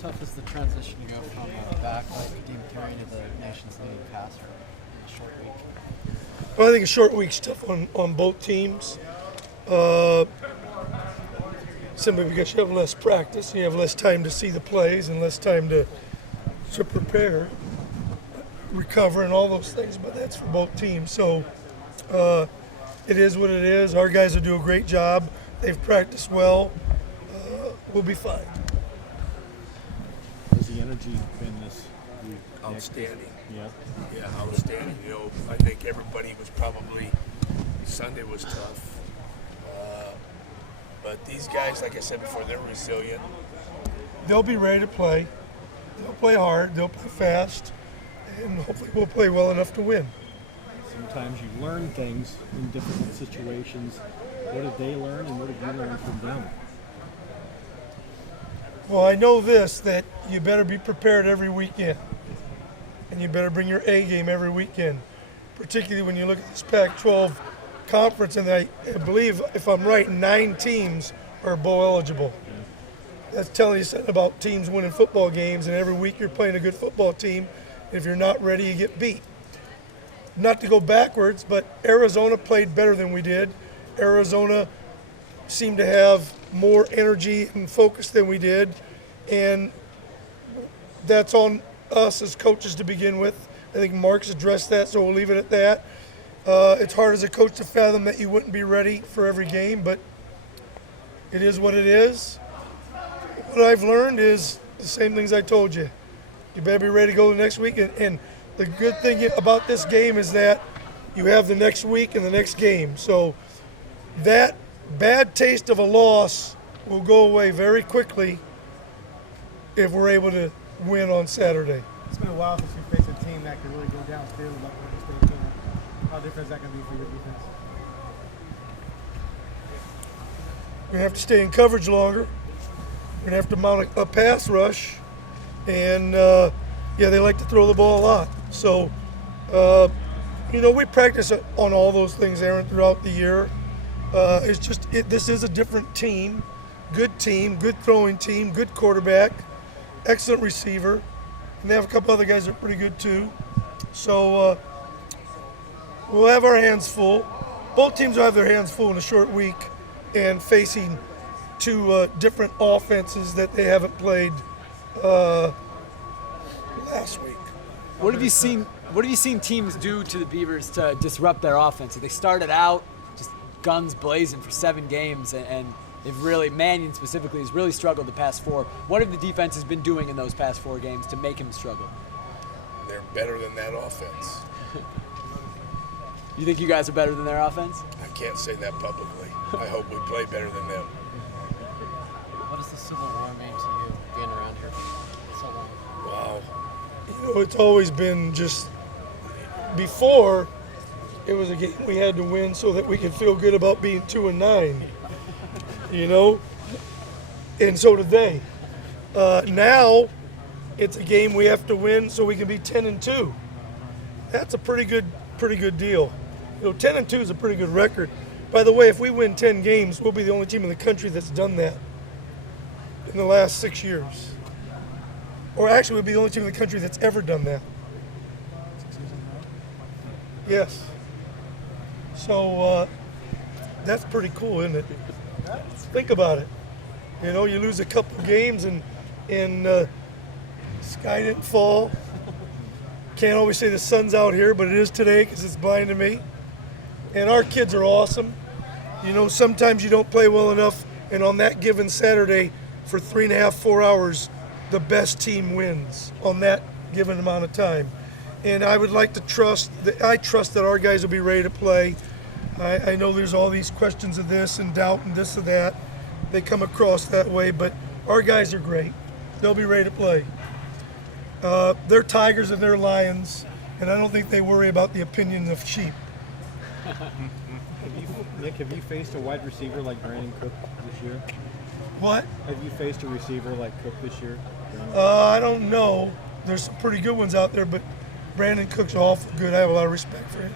tough is the transition to go from a back like Dean Terry to the nation's leading passer in a short week? Well, I think a short week's tough on both teams. Simply because you have less practice, you have less time to see the plays and less time to prepare, recover, and all those things. But that's for both teams. So it is what it is. Our guys will do a great job. They've practiced well. We'll be fine. How's the energy been this week? Outstanding. Yeah. Yeah, outstanding. I think everybody was probably, Sunday was tough. But these guys, like I said before, they're resilient. They'll be ready to play. They'll play hard. They'll play fast. And hopefully we'll play well enough to win. Sometimes you learn things in different situations. What did they learn and what did you learn from them? Well, I know this, that you better be prepared every weekend. And you better bring your A game every weekend, particularly when you look at this Pac-12 conference, and I believe, if I'm right, 9 teams are bowl eligible. That's telling you something about teams winning football games, and every week you're playing a good football team. If you're not ready, you get beat. Not to go backwards, but Arizona played better than we did. Arizona seemed to have more energy and focus than we did, and that's on us as coaches to begin with. I think Mark's addressed that, so we'll leave it at that. It's hard as a coach to fathom that you wouldn't be ready for every game, but it is what it is. What I've learned is the same things I told you. You better be ready to go the next week, and the good thing about this game is that you have the next week and the next game. So that bad taste of a loss will go away very quickly if we're able to win on Saturday. It's been a while since you faced a team that can really go downfield like the State team. How different is that going to be for your defense? We're going to have to stay in coverage longer. We're going to have to mount a pass rush. And, they like to throw the ball a lot. So, we practice on all those things, Aaron, throughout the year. This is a different team, good throwing team, good quarterback, excellent receiver. And they have a couple other guys that are pretty good too. So we'll have our hands full. Both teams will have their hands full in a short week and facing 2 different offenses that they haven't played last week. What have you seen teams do to the Beavers to disrupt their offense? They started out just guns blazing for 7 games, and they've really, Mannion specifically, has really struggled the past 4. What have the defenses been doing in those past 4 games to make him struggle? They're better than that offense. You think you guys are better than their offense? I can't say that publicly. I hope we play better than them. What does the Civil War mean to you, being around here so long? Wow. It's always been just, before, it was a game we had to win so that we could feel good about being 2-9, and so did they. Now, it's a game we have to win so we can be 10-2. That's a pretty good deal. 10-2 is a pretty good record. By the way, if we win 10 games, we'll be the only team in the country that's done that in the last 6 years. Or actually, we'll be the only team in the country that's ever done that. Yes. So that's pretty cool, isn't it? Think about it. You lose a couple games and sky didn't fall. Can't always say the sun's out here, but it is today because it's blinding me. And our kids are awesome. Sometimes you don't play well enough, and on that given Saturday, for 3.5, 4 hours, the best team wins on that given amount of time. And I would like to trust that our guys will be ready to play. I know there's all these questions of this and doubt and this and that. They come across that way, but our guys are great. They'll be ready to play. They're tigers and they're lions, and I don't think they worry about the opinions of sheep. Nick, have you faced a wide receiver like Brandon Cook this year? What? Have you faced a receiver like Cook this year? I don't know. There's some pretty good ones out there, but Brandon Cook's awful good. I have a lot of respect for him.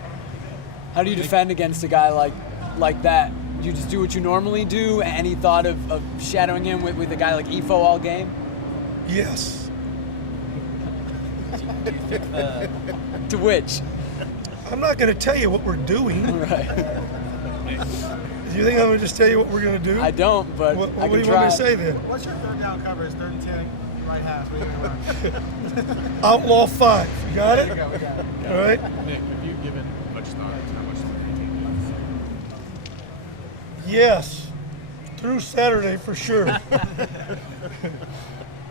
How do you defend against a guy like that? Do you just do what you normally do? Any thought of shadowing him with a guy like Ifo all game? Yes. Do you think the To which? I'm not going to tell you what we're doing. Right. Do you think I'm going to just tell you what we're going to do? I don't, but What, I what do can you try. want me to say then? What's your third down coverage? 3rd and 10, right half. What are you gonna run? Outlaw 5. You got There it? you go. We got it. All right. Nick, have you given much thought to how much the Yes. Through Saturday for sure.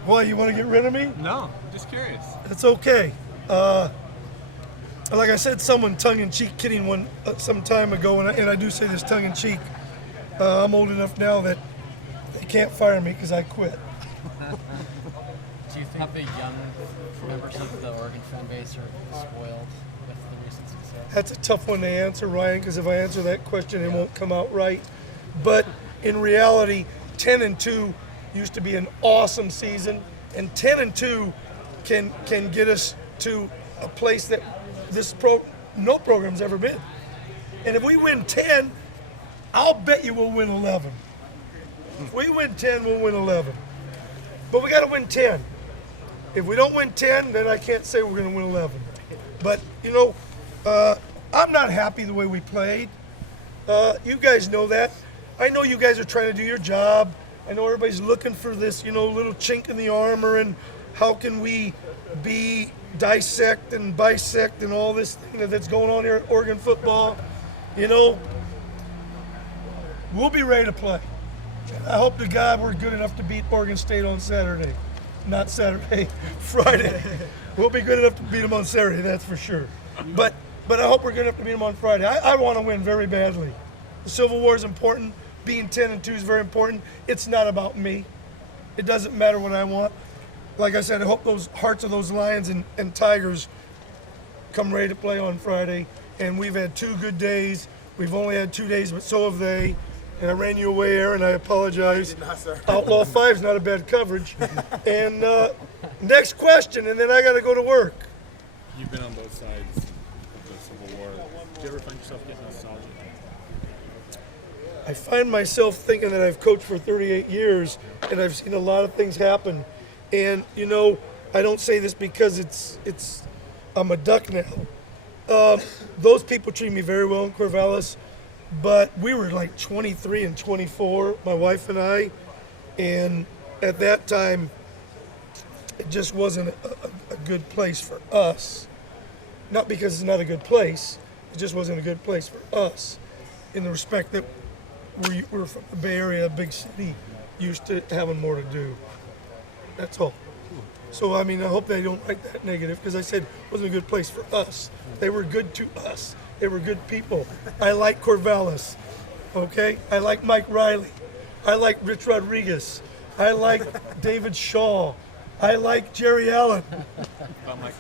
Why, you want to get rid of me? No, just curious. It's okay. Like I said, someone tongue-in-cheek kidding one some time ago, and I do say this tongue-in-cheek. I'm old enough now that they can't fire me because I quit. do you think the young members of the Oregon fan base are spoiled with the recent success? That's a tough one to answer, Ryan, because if I answer that question, it won't come out right. But in reality, 10-2 used to be an awesome season, and 10-2 can get us to a place that no program's ever been. And if we win 10, I'll bet you we'll win 11. If we win 10, we'll win 11. But we got to win 10. If we don't win 10, then I can't say we're going to win 11. But, I'm not happy the way we played. You guys know that. I know you guys are trying to do your job. I know everybody's looking for this, little chink in the armor and how can we dissect and bisect and all this thing that's going on here at Oregon football. We'll be ready to play. I hope to God we're good enough to beat Oregon State on Saturday. Not Saturday, Friday. We'll be good enough to beat them on Saturday, that's for sure. But I hope we're good enough to beat them on Friday. I want to win very badly. The Civil War is important. Being 10-2 is very important. It's not about me. It doesn't matter what I want. Like I said, I hope those hearts of those Lions and Tigers come ready to play on Friday. And we've had 2 good days. We've only had 2 days, but so have they. And I ran you away, Aaron. I apologize. Not, sir. Outlaw 5 is not a bad coverage. And next question, and then I got to go to work. You've been on both sides of the Civil War. Do you ever find yourself getting nostalgic? I find myself thinking that I've coached for 38 years and I've seen a lot of things happen. And, I don't say this because I'm a duck now. Those people treat me very well in Corvallis, but we were like 23 and 24, my wife and I. And at that time, it just wasn't a good place for us. Not because it's not a good place, it just wasn't a good place for us in the respect that we're from the Bay Area, a big city, used to having more to do. That's all. So, I hope they don't write that negative because I said it wasn't a good place for us. They were good to us. They were good people. I like Corvallis, okay? I like Mike Riley. I like Rich Rodriguez. I like David Shaw. I like Jerry Allen. About Mike.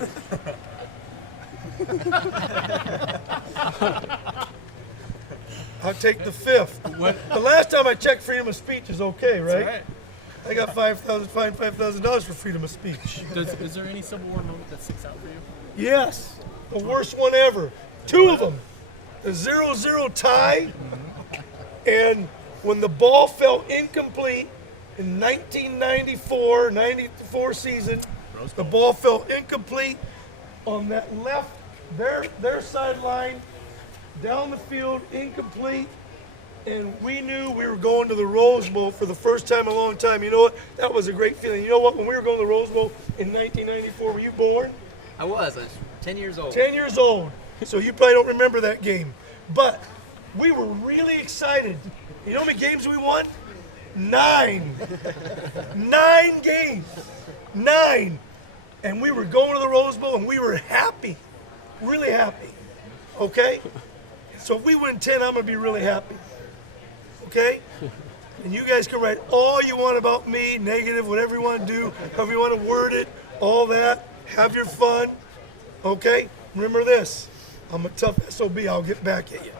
I'll take the 5th. The last time I checked, freedom of speech is okay, right? I got fined $5,000 for freedom of speech. Is there any Civil War moment that sticks out for you? Yes, the worst one ever. 2 of them. The 0-0 tie, and when the ball fell incomplete in 1994 season, the ball fell incomplete on that left, their sideline, down the field, incomplete, and we knew we were going to the Rose Bowl for the first time in a long time. You know what? That was a great feeling. You know what? When we were going to the Rose Bowl in 1994, were you born? I was 10 years old. 10 years old. So you probably don't remember that game. But we were really excited. You know how many games we won? 9. 9 games. 9. And we were going to the Rose Bowl and we were happy. Really happy. Okay? So if we win 10, I'm going to be really happy. Okay? And you guys can write all you want about me, negative, whatever you want to do, however you want to word it, all that. Have your fun. Okay? Remember this. I'm a tough SOB. I'll get back at you.